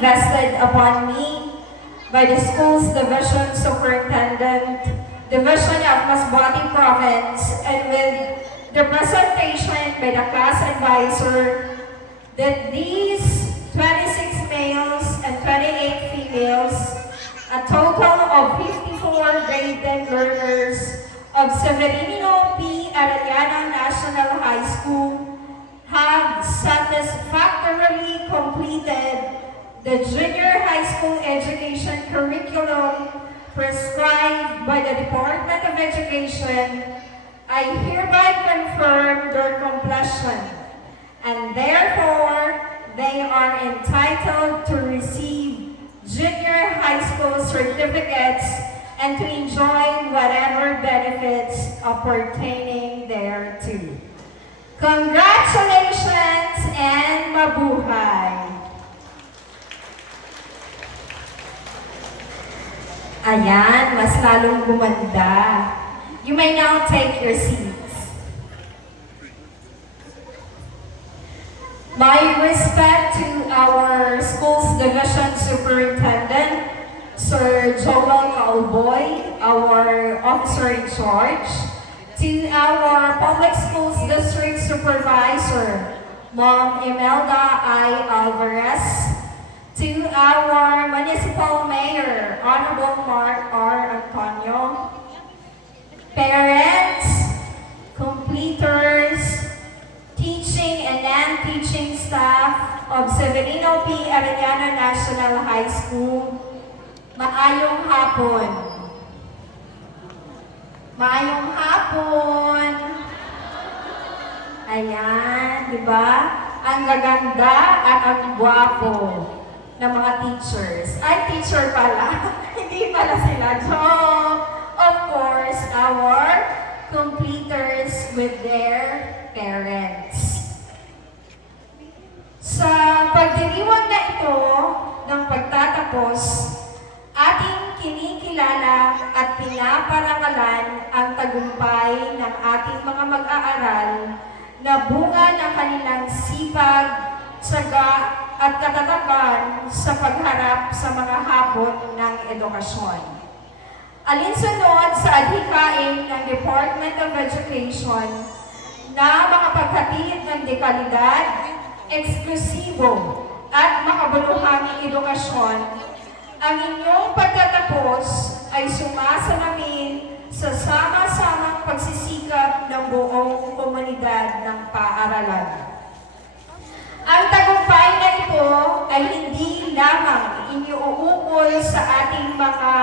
vested upon me by the school's Division Superintendent, Division of Masbate Province, and with the presentation by the class advisor that these 26 males and 28 females, a total of 54 grade 10 learners of Severino P. Arellano National High School have satisfactorily completed the junior high school education curriculum prescribed by the Department of Education. I hereby confirm their completion, and therefore they are entitled to receive junior high school certificates and to enjoy whatever benefits appertaining thereto. Congratulations and mabuhay! Ayan, mas lalong gumanda. You may now take your seats. My respect to our school's division superintendent, Sir Joel Cowboy, our officer in charge, to our public schools district supervisor, Ma'am Imelda I. Alvarez, to our municipal mayor, Honorable Mark R. Antonio, parents, completers, teaching and non-teaching staff of Severino P. Arellano National High School, maayong hapon. Maayong hapon. Ayan, di ba? Ang gaganda at ang gwapo ng mga teachers. Ay, teacher pala. Hindi pala sila. So, of course, our completers with their parents. Sa pagdiriwang na ito ng pagtatapos, ating kinikilala at pinaparangalan ang tagumpay ng ating mga mag-aaral na bunga ng kanilang sipag, tiyaga at katatagan sa pagharap sa mga hamon ng edukasyon. Alinsunod sa adhikain ng Department of Education na makapaghatid ng dekalidad, eksklusibo at makabuluhang edukasyon, ang inyong pagtatapos ay sumasalamin sa sama-samang pagsisikap ng buong komunidad ng paaralan. Ang tagumpay na ito ay hindi lamang iniuukol sa ating mga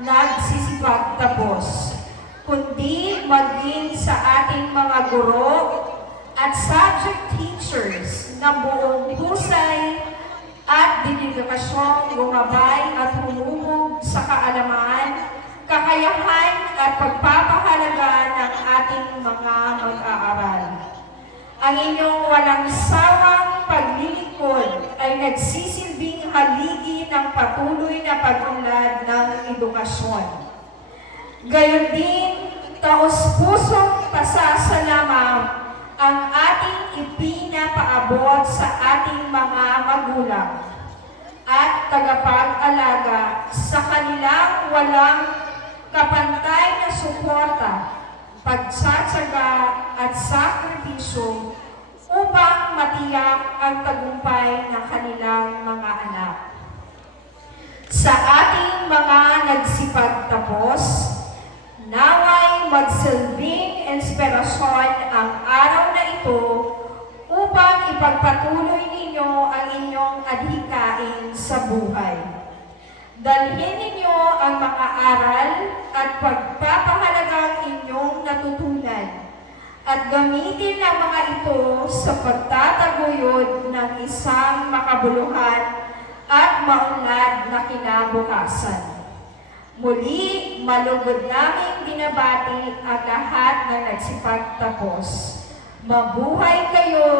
nagsisipagtapos, kundi maging sa ating mga guro at subject teachers na buong husay at dedikasyong gumabay at humubog sa kaalaman, kakayahan at pagpapahalaga ng ating mga mag-aaral. Ang inyong walang sawang paglilingkod ay nagsisilbing haligi ng patuloy na pag-unlad ng edukasyon. Gayon din, taos-pusong pasasalamat ang ating ipinapaabot sa ating mga magulang at tagapag-alaga sa kanilang walang kapantay na suporta, pagtsatsaga at sakripisyo upang matiyak ang tagumpay ng kanilang mga anak. Sa ating mga nagsipagtapos, naway magsilbing inspirasyon ang araw na ito upang ipagpatuloy ninyo ang inyong adhikain sa buhay. Dalhin ninyo ang mga aral at pagpapahalagang inyong natutunan at gamitin ang mga ito sa pagtataguyod ng isang makabuluhan at maunlad na kinabukasan. Muli, malugod naming binabati ang lahat ng nagsipagtapos. Mabuhay kayo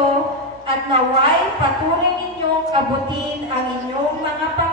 at naway patuloy ninyong abutin ang inyong mga